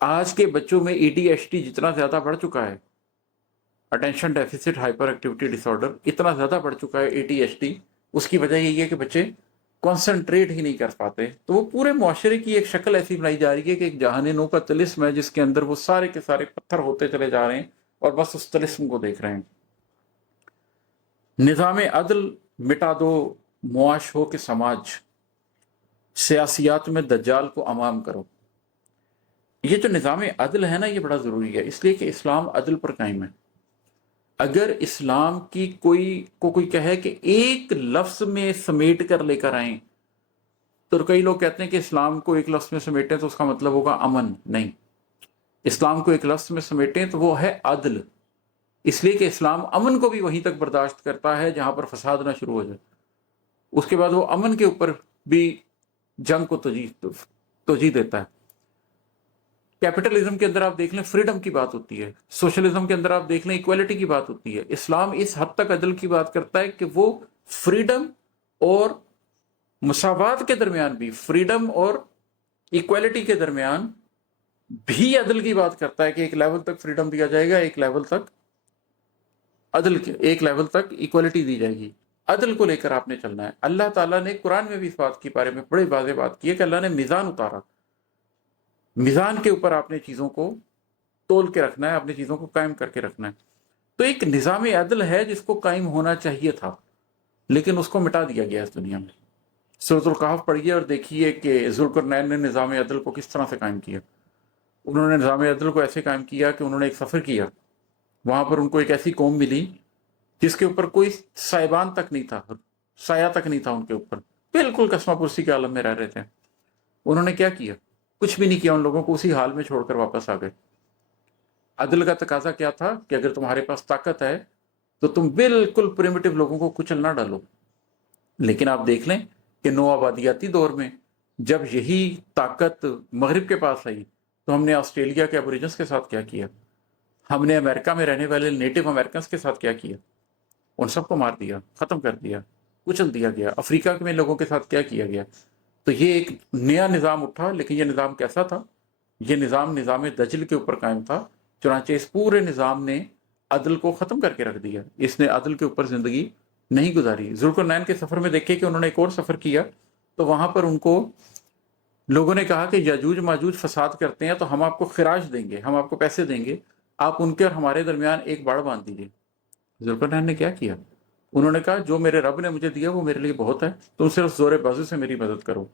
آج کے بچوں میں ADHD جتنا زیادہ بڑھ چکا ہے، اٹینشن ڈیفیسٹ ہائپر ایکٹیویٹی ڈس آرڈر اتنا زیادہ بڑھ چکا ہے ADHD، اس کی وجہ یہی ہے کہ بچے کانسنٹریٹ ہی نہیں کر پاتے. تو وہ پورے معاشرے کی ایک شکل ایسی بنائی جا رہی ہے کہ ایک جہان نو کا طلسم ہے جس کے اندر وہ سارے کے سارے پتھر ہوتے چلے جا رہے ہیں اور بس اس طلسم کو دیکھ رہے ہیں. نظام عدل مٹا دو، معاش ہو کہ سماج، سیاسیات میں دجال کو امام کرو. یہ جو نظام عدل ہے نا، یہ بڑا ضروری ہے، اس لیے کہ اسلام عدل پر قائم ہے. اگر اسلام کی کوئی کہے کہ ایک لفظ میں سمیٹ کر لے کر آئیں، تو کئی لوگ کہتے ہیں کہ اسلام کو ایک لفظ میں سمیٹیں تو اس کا مطلب ہوگا امن. نہیں، اسلام کو ایک لفظ میں سمیٹیں تو وہ ہے عدل، اس لیے کہ اسلام امن کو بھی وہیں تک برداشت کرتا ہے جہاں پر فساد نہ شروع ہو جائے. اس کے بعد وہ امن کے اوپر بھی جنگ کو توجیہ دیتا ہے. کیپٹلزم کے اندر آپ دیکھ لیں فریڈم کی بات ہوتی ہے، سوشلزم کے اندر آپ دیکھ لیں ایکویلٹی کی بات ہوتی ہے. اسلام اس حد تک عدل کی بات کرتا ہے کہ وہ فریڈم اور مساوات کے درمیان بھی، فریڈم اور ایکویلٹی کے درمیان بھی عدل کی بات کرتا ہے کہ ایک لیول تک فریڈم دیا جائے گا، ایک لیول تک عدل کے، ایک لیول تک ایکویلٹی دی جائے گی. عدل کو لے کر آپ نے چلنا ہے. اللہ تعالیٰ نے قرآن میں بھی اس بات کے بارے میں بڑی واضح بات کی ہے کہ اللہ نے میزان اتارا، میزان کے اوپر آپ نے چیزوں کو تول کے رکھنا ہے، اپنی چیزوں کو قائم کر کے رکھنا ہے. تو ایک نظام عدل ہے جس کو قائم ہونا چاہیے تھا، لیکن اس کو مٹا دیا گیا اس دنیا میں. سورۃ الکہف پڑھیے اور دیکھیے کہ ذوالقرنین نے نظام عدل کو کس طرح سے قائم کیا. انہوں نے نظام عدل کو ایسے قائم کیا کہ انہوں نے ایک سفر کیا، وہاں پر ان کو ایک ایسی قوم ملی جس کے اوپر کوئی سائبان تک نہیں تھا، سایہ تک نہیں تھا ان کے اوپر، بالکل کسمہ پرسی کے عالم میں رہ رہے تھے. انہوں نے کیا کیا؟ کچھ بھی نہیں کیا، ان لوگوں کو اسی حال میں چھوڑ کر واپس آ گئے. عدل کا تقاضا کیا تھا کہ اگر تمہارے پاس طاقت ہے تو تم بالکل پریمیٹو لوگوں کو کچل نہ ڈالو. لیکن آپ دیکھ لیں کہ نو آبادیاتی دور میں جب یہی طاقت مغرب کے پاس آئی تو ہم نے آسٹریلیا کے ابوریجنس کے ساتھ کیا کیا، ہم نے امریکہ میں رہنے والے نیٹو امریکنس کے ساتھ کیا کیا، ان سب کو مار دیا، ختم کر دیا، کچل دیا گیا. افریقہ میں لوگوں کے ساتھ کیا کیا گیا. تو یہ ایک نیا نظام اٹھا، لیکن یہ نظام کیسا تھا؟ یہ نظام دجل کے اوپر قائم تھا. چنانچہ اس پورے نظام نے عدل کو ختم کر کے رکھ دیا، اس نے عدل کے اوپر زندگی نہیں گزاری. ذوالقرنین کے سفر میں دیکھیں کہ انہوں نے ایک اور سفر کیا، تو وہاں پر ان کو لوگوں نے کہا کہ یاجوج ماجوج فساد کرتے ہیں تو ہم آپ کو خراج دیں گے، ہم آپ کو پیسے دیں گے، آپ ان کے اور ہمارے درمیان ایک باڑ باندھ دیجیے. ذوالقرنین نے کیا کیا؟ انہوں نے کہا جو میرے رب نے مجھے دیا وہ میرے لیے بہت ہے، تم صرف زور بازو سے میری مدد کرو.